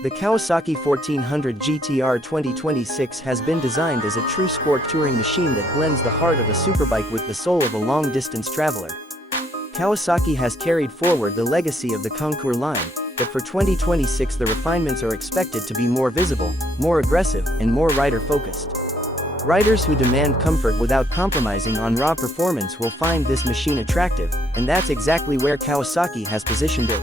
The Kawasaki 1400 GTR 2026 has been designed as a true sport touring machine that blends the heart of a superbike with the soul of a long-distance traveler. Kawasaki has carried forward the legacy of the Concours line, but for 2026 the refinements are expected to be more visible, more aggressive, and more rider-focused. Riders who demand comfort without compromising on raw performance will find this machine attractive, and that's exactly where Kawasaki has positioned it.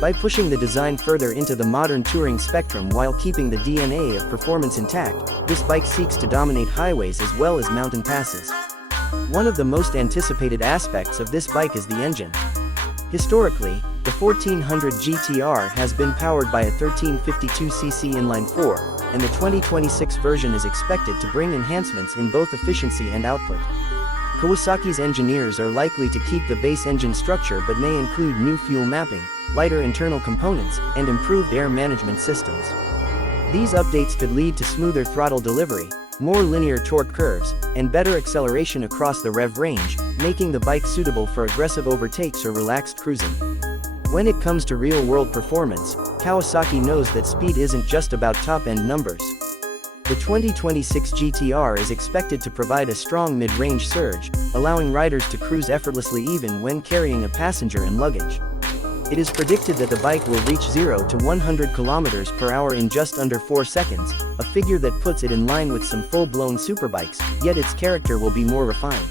By pushing the design further into the modern touring spectrum while keeping the DNA of performance intact, this bike seeks to dominate highways as well as mountain passes. One of the most anticipated aspects of this bike is the engine. Historically, the 1400 GTR has been powered by a 1352cc inline-4, and the 2026 version is expected to bring enhancements in both efficiency and output. Kawasaki's engineers are likely to keep the base engine structure but may include new fuel mapping, lighter internal components, and improved air management systems. These updates could lead to smoother throttle delivery, more linear torque curves, and better acceleration across the rev range, making the bike suitable for aggressive overtakes or relaxed cruising. When it comes to real-world performance, Kawasaki knows that speed isn't just about top-end numbers. The 2026 GTR is expected to provide a strong mid-range surge, allowing riders to cruise effortlessly even when carrying a passenger and luggage. It is predicted that the bike will reach 0 to 100 km per hour in just under 4 seconds, a figure that puts it in line with some full-blown superbikes, yet its character will be more refined.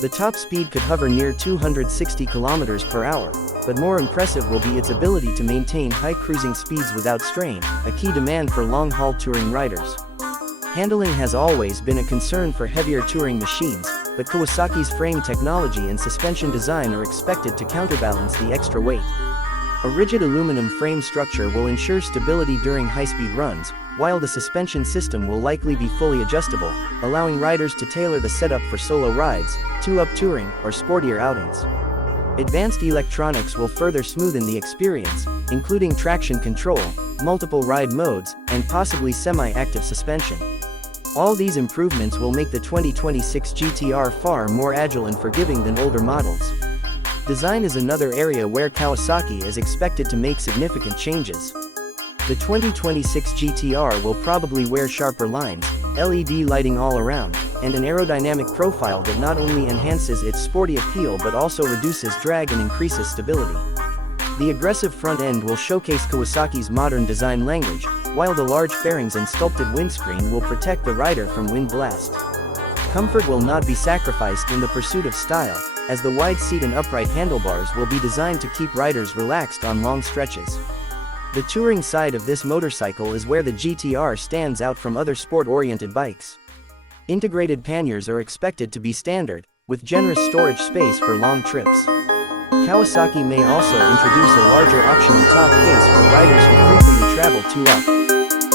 The top speed could hover near 260 km per hour, but more impressive will be its ability to maintain high cruising speeds without strain, a key demand for long-haul touring riders. Handling has always been a concern for heavier touring machines, but Kawasaki's frame technology and suspension design are expected to counterbalance the extra weight. A rigid aluminum frame structure will ensure stability during high-speed runs, while the suspension system will likely be fully adjustable, allowing riders to tailor the setup for solo rides, two-up touring, or sportier outings. Advanced electronics will further smoothen the experience, including traction control, multiple ride modes, and possibly semi-active suspension. All these improvements will make the 2026 GTR far more agile and forgiving than older models. Design is another area where Kawasaki is expected to make significant changes. The 2026 GTR will probably wear sharper lines, LED lighting all around, and an aerodynamic profile that not only enhances its sporty appeal but also reduces drag and increases stability. The aggressive front end will showcase Kawasaki's modern design language, while the large fairings and sculpted windscreen will protect the rider from wind blast. Comfort will not be sacrificed in the pursuit of style, as the wide seat and upright handlebars will be designed to keep riders relaxed on long stretches. The touring side of this motorcycle is where the GTR stands out from other sport-oriented bikes. Integrated panniers are expected to be standard, with generous storage space for long trips. Kawasaki may also introduce a larger optional top case for riders who frequently travel two-up.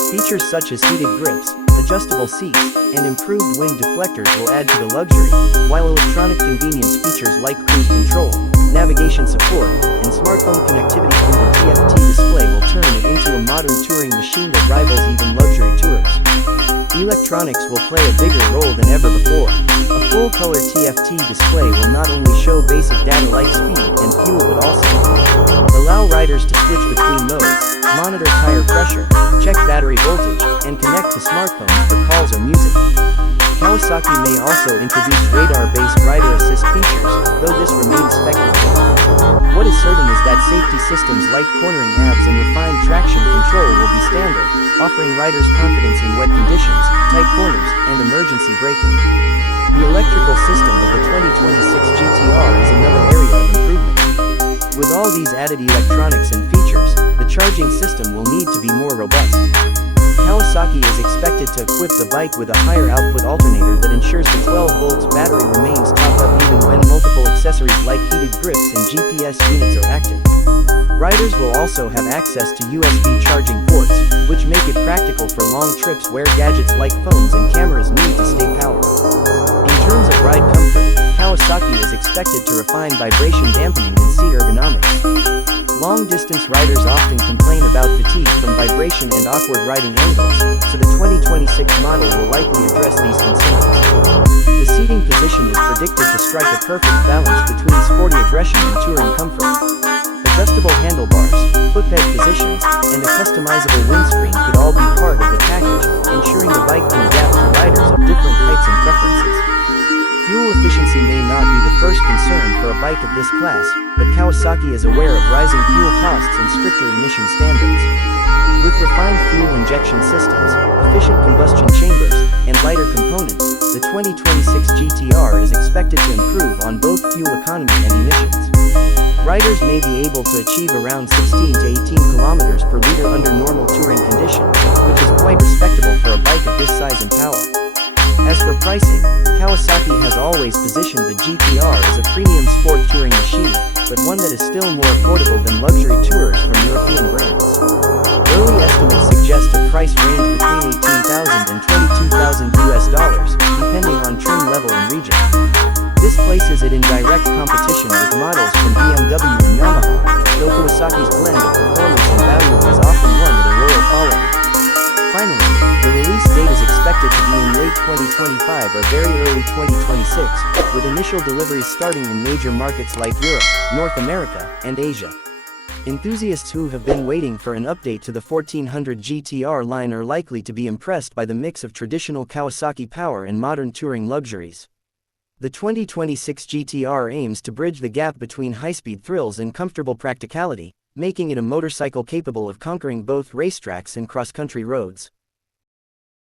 Features such as heated grips, adjustable seats, and improved wind deflectors will add to the luxury, while electronic convenience features like cruise control, navigation support, and smartphone connectivity through the TFT display will turn it into a modern touring machine that rivals even luxury tours. Electronics will play a bigger role than ever before. A full-color TFT display will not only show basic data like speed and fuel but also allow riders to switch between modes, monitor tire pressure, check battery voltage, and connect to smartphones for calls or music. Kawasaki may also introduce radar-based rider assist features, though this remains speculative. What is certain is that safety systems like cornering abs and refined traction control will be standard, offering riders confidence in wet conditions, tight corners, and emergency braking. The electrical system of the 2026 GTR is another area of improvement. With all these added electronics and features, the charging system will need to be more robust. Kawasaki is expected to equip the bike with a higher output alternator that ensures the 12 volts battery remains topped up even when multiple accessories like heated grips and GPS units are active. Riders will also have access to USB charging ports, which make it practical for long trips where gadgets like phones and cameras need to stay powered. In terms of ride comfort, Kawasaki is expected to refine vibration dampening and see ergonomics. Long-distance riders often complain about fatigue from vibration and awkward riding angles, so the 2026 model will likely address these concerns. The seating position is predicted to strike a perfect balance between sporty aggression and touring comfort. Adjustable handlebars, footbed positions, and a customizable windscreen could all be part of the package, ensuring the bike can adapt to riders of different heights and preferences. Fuel efficiency may not be the first concern for a bike of this class, but Kawasaki is aware of rising fuel costs and stricter emission standards. With refined fuel injection systems, efficient combustion chambers, and lighter components, the 2026 GTR is expected to improve on both fuel economy and emissions. Riders may be able to achieve around 16 to 18 kilometers per liter under normal touring conditions, which is quite respectable for a bike of this size and power. As for pricing, Kawasaki has always positioned the GTR as a premium sport touring machine, but one that is still more affordable than luxury tourers from European brands. Early estimates suggest a price range between $18,000 and $22,000 US, depending on trim level and region. This places it in direct competition with models from BMW and Yamaha, though Kawasaki's blend of performance and value has often won it a loyal following. Finally, the release date is expected to be in late 2025 or very early 2026, with initial deliveries starting in major markets like Europe, North America, and Asia. Enthusiasts who have been waiting for an update to the 1400 GTR line are likely to be impressed by the mix of traditional Kawasaki power and modern touring luxuries. The 2026 GTR aims to bridge the gap between high-speed thrills and comfortable practicality, making it a motorcycle capable of conquering both racetracks and cross-country roads.